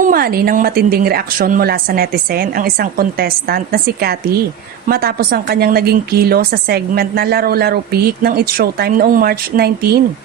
Umani ng matinding reaksyon mula sa netizen ang isang contestant na si Cathy matapos ang kanyang naging kilo sa segment na Laro-Laro Pick ng It's Showtime noong March 19.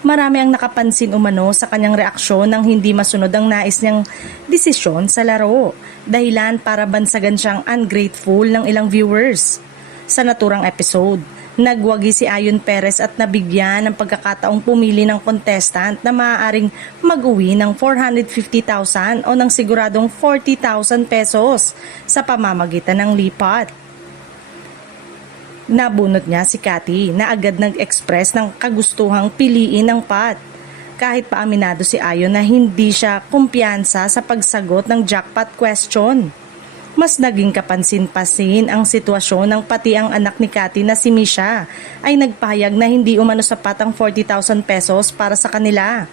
Marami ang nakapansin umano sa kanyang reaksyon nang hindi masunod ang nais niyang desisyon sa laro, dahilan para bansagan siyang ungrateful ng ilang viewers. Sa naturang episode, nagwagi si Ayon Perez at nabigyan ng pagkakataong pumili ng contestant na maaaring mag-uwi ng 450,000 o ng siguradong 40,000 pesos sa pamamagitan ng lipat. Nabunot niya si Cathy na agad nag-express ng kagustuhang piliin ang pot. Kahit pa aminado si Ayon na hindi siya kumpiyansa sa pagsagot ng jackpot question. Mas naging kapansin-pasin ang sitwasyon ng pati ang anak ni Cathy na si Misha ay nagpahayag na hindi umano sapat ang 40,000 pesos para sa kanila.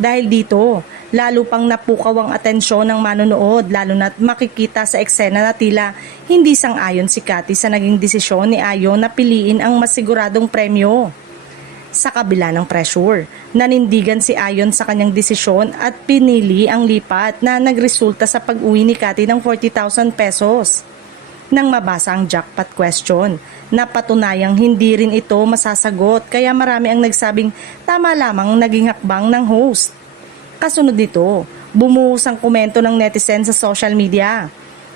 Dahil dito, lalo pang napukaw ang atensyon ng manonood, lalo na't makikita sa eksena na tila hindi sang-ayon si Cathy sa naging desisyon ni Ayon na piliin ang masiguradong premyo. Sa kabila ng pressure, nanindigan si Ayon sa kanyang desisyon at pinili ang lipat na nagresulta sa pag-uwi ni Cathy ng 40,000 pesos. Nang mabasa ang jackpot question, napatunayang hindi rin ito masasagot kaya marami ang nagsabing tama lamang naging hakbang ng host. Kasunod nito, bumuhos ang komento ng netizen sa social media.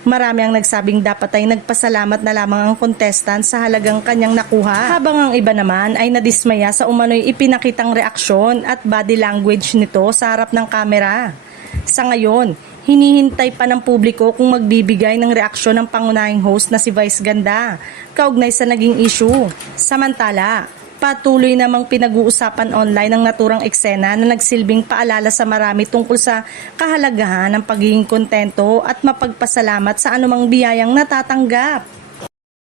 Marami ang nagsabing dapat ay nagpasalamat na lamang ang contestant sa halagang kanyang nakuha. Habang ang iba naman ay nadismaya sa umano'y ipinakitang reaksyon at body language nito sa harap ng kamera. Sa ngayon, hinihintay pa ng publiko kung magbibigay ng reaksyon ng pangunahing host na si Vice Ganda, kaugnay sa naging issue. Samantala, patuloy namang pinag-uusapan online ang naturang eksena na nagsilbing paalala sa marami tungkol sa kahalagahan ng pagiging kontento at mapagpasalamat sa anumang biyayang natatanggap.